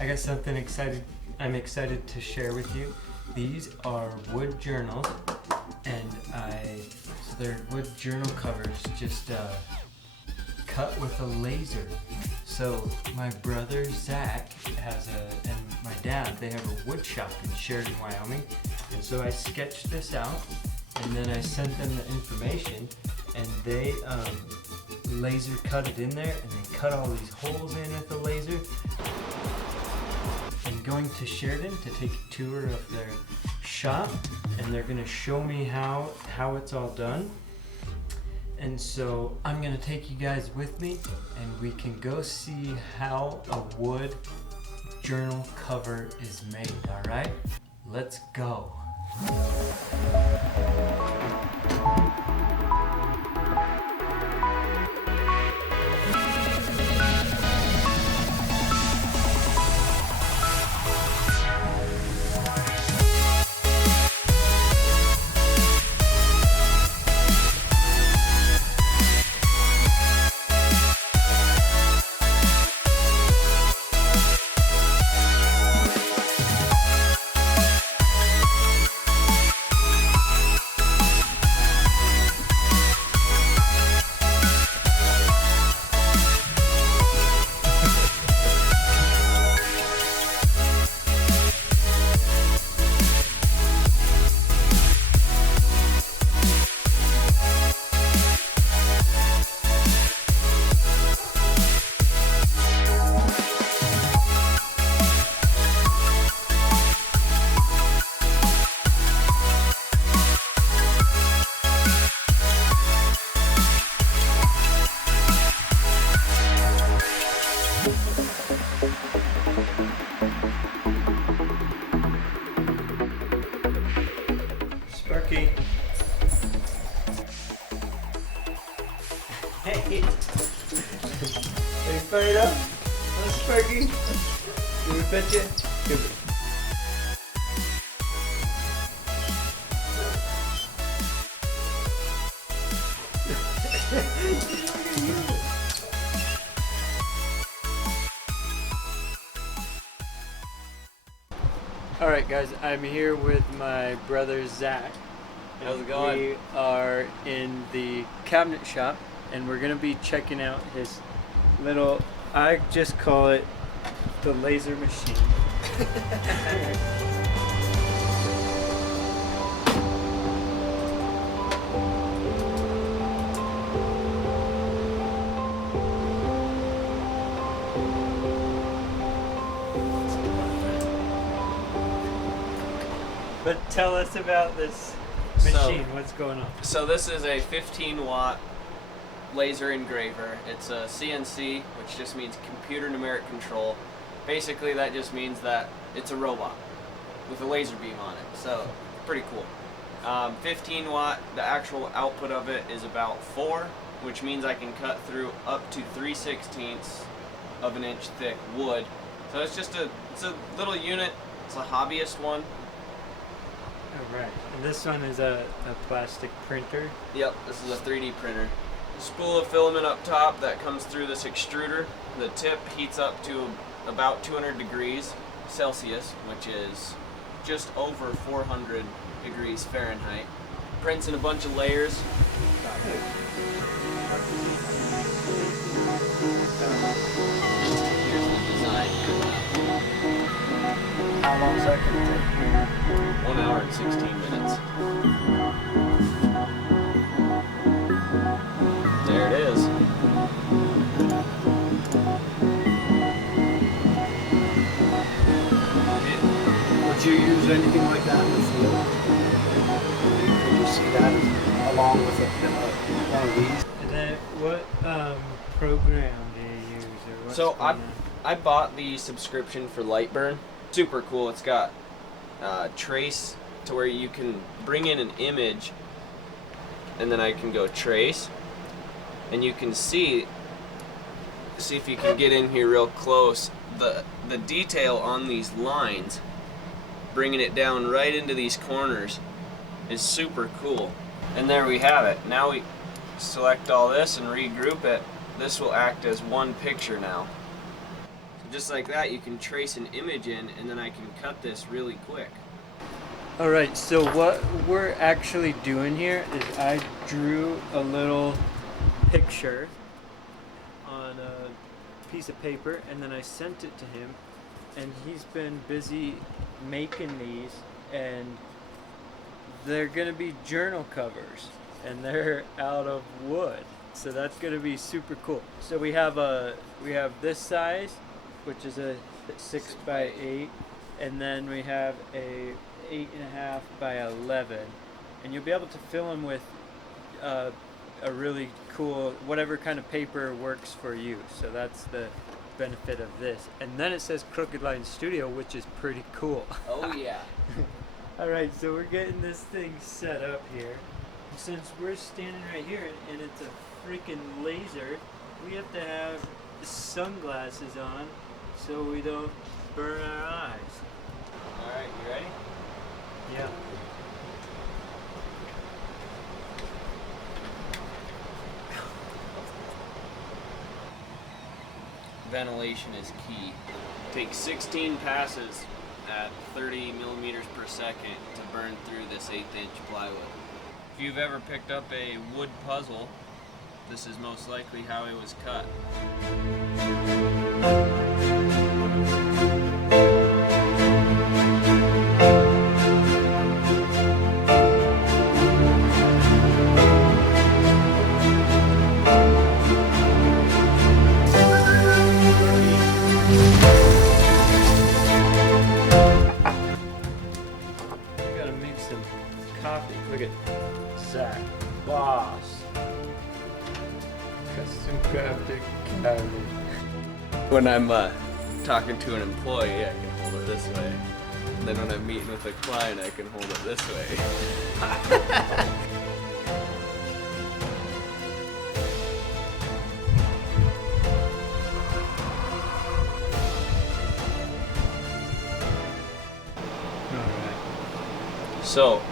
I got something I'm excited to share with you. These are wood journals, and so they're wood journal covers, just cut with a laser. So my brother Zach and my dad, they have a wood shop in Sheridan, Wyoming, and so I sketched this out, and then I sent them the information, and they laser cut it in there, and they cut all these holes in with the laser. I'm going to Sheridan to take a tour of their shop, and they're going to show me how it's all done. And so I'm going to take you guys with me, and we can go see how a wood journal cover is made. All right, let's go. Sparky. Hey. Are you fired up? Huh, Sparky? Can we pet you? Give it. Alright guys, I'm here with my brother Zach. How's it going? We are in the cabinet shop, and we're going to be checking out his little, I just call it the laser machine. But tell us about this machine. What's going on? So this is a 15-watt laser engraver. It's a CNC, which just means computer numeric control. Basically, that just means that it's a robot with a laser beam on it. So pretty cool. 15 watt. The actual output of it is about 4, which means I can cut through up to 3/16 of an inch thick wood. So it's a little unit. It's a hobbyist one. Alright, and this one is a plastic printer. Yep, this is a 3D printer. Spool of filament up top that comes through this extruder. The tip heats up to about 200 degrees Celsius, which is just over 400 degrees Fahrenheit. Prints in a bunch of layers. Here's the design. How long is that going to take? 1 hour and 16 minutes. There it is. Would you use anything like that in the field? Could you see that along with one of these? And then what program do you use? Or what's So going on? I bought the subscription for Lightburn. Super cool. It's got trace to where you can bring in an image, and then I can go trace, and you can see if you can get in here real close, the detail on these lines, bringing it down right into these corners, is super cool. And there we have it. Now we select all this and regroup it. This will act as one picture now. just like that, you can trace an image in, and then I can cut this really quick. Alright, so what we're actually doing here is I drew a little picture on a piece of paper, and then I sent it to him, and he's been busy making these, and they're gonna be journal covers, and they're out of wood, so that's gonna be super cool. So we have this size, which is a 6 by 8, and then we have a 8.5 by 11, and you'll be able to fill them with a really cool, whatever kind of paper works for you. So that's the benefit of this. And then it says Crooked Line Studio, which is pretty cool. Oh yeah. Alright, so we're getting this thing set up here. Since we're standing right here and it's a freaking laser, we have to have sunglasses on so we don't burn our eyes. Alright, you ready? Yeah. Ventilation is key. Take 16 passes at 30 millimeters per second to burn through this 1/8" plywood. If you've ever picked up a wood puzzle, this is most likely how it was cut. Coffee. Look at Zach Boss. Custom crafted cabinet. When I'm talking to an employee, I can hold it this way. And then when I'm meeting with a client, I can hold it this way. So,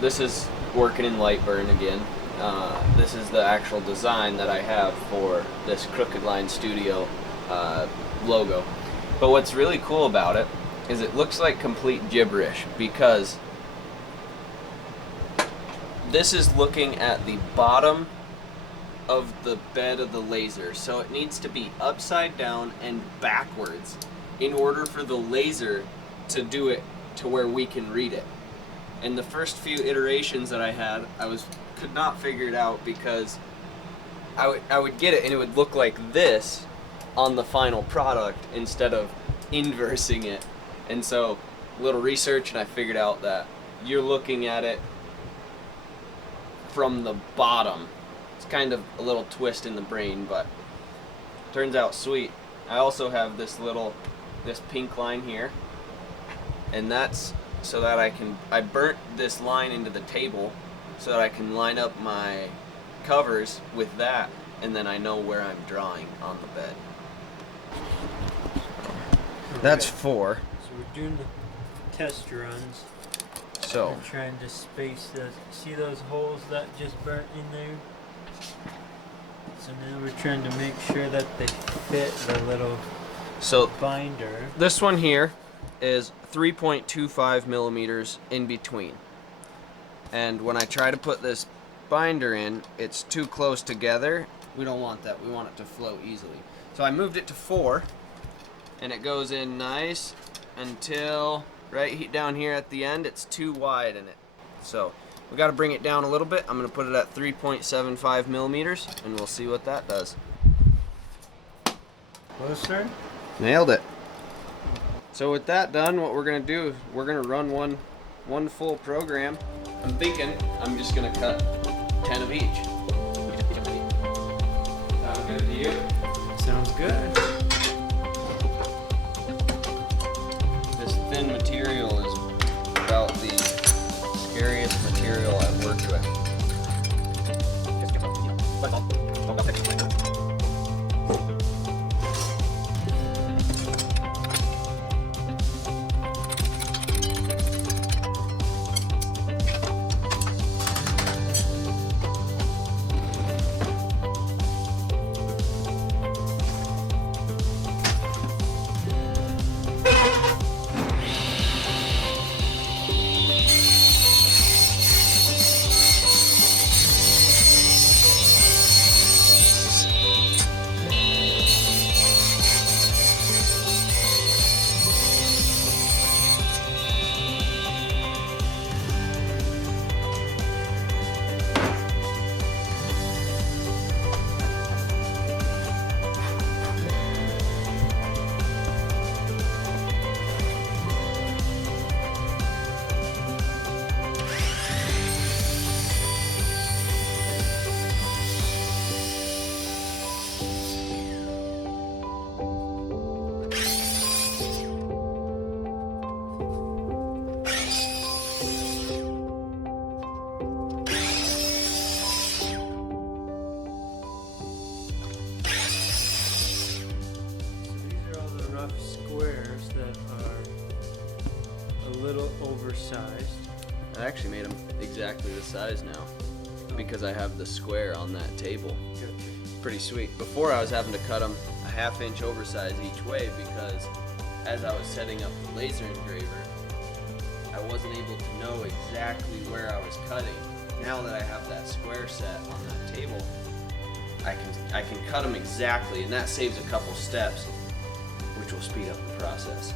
this is working in Lightburn again. This is the actual design that I have for this Crooked Line Studio logo. But what's really cool about it is it looks like complete gibberish, because this is looking at the bottom of the bed of the laser. So it needs to be upside down and backwards in order for the laser to do it to where we can read it. And the first few iterations that I had, could not figure it out, because I would get it and it would look like this on the final product instead of inversing it. And so, a little research, and I figured out that you're looking at it from the bottom. It's kind of a little twist in the brain, but turns out sweet. I also have this pink line here, and that's so that I burnt this line into the table so that I can line up my covers with that, and then I know where I'm drawing on the bed. That's 4. So we're doing the test runs. So we're trying to space see those holes that just burnt in there? So now we're trying to make sure that they fit the little binder. This one here is 3.25 millimeters in between. And when I try to put this binder in, it's too close together. We don't want that. We want it to flow easily. So I moved it to 4, and it goes in nice until right down here at the end. It's too wide in it. So we got to bring it down a little bit. I'm going to put it at 3.75 millimeters, and we'll see what that does. Closer? Nailed it. So with that done, what we're going to do is we're going to run one full program. I'm thinking I'm just going to cut 10 of each. Sound good to you? Sounds good. This thin material is about the scariest material I've worked with. oversized. I actually made them exactly the size now because I have the square on that table. Pretty sweet. Before I was having to cut them a 1/2 inch oversized each way because as I was setting up the laser engraver, I wasn't able to know exactly where I was cutting. Now that I have that square set on that table, I can cut them exactly, and that saves a couple steps, which will speed up the process.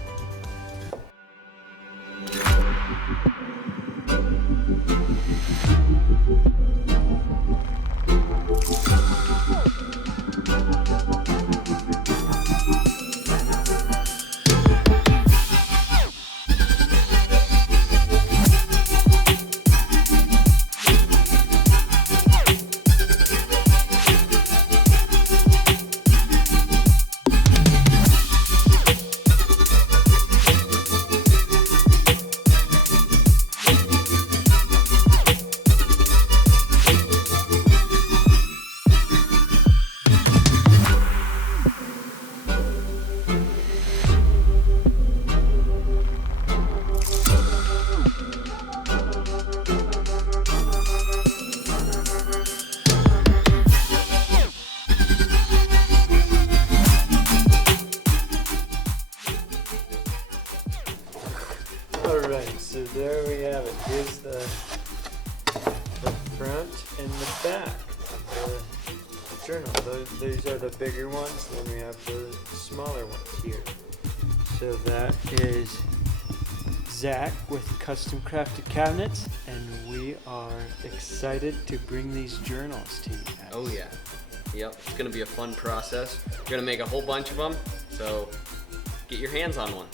Alright, so there we have it. Here's the front and the back of the journal. These are the bigger ones, and then we have the smaller ones here. So that is Zach with Custom Crafted Cabinets, and we are excited to bring these journals to you guys. Oh yeah. Yep, it's gonna be a fun process. We're gonna make a whole bunch of them, so get your hands on one.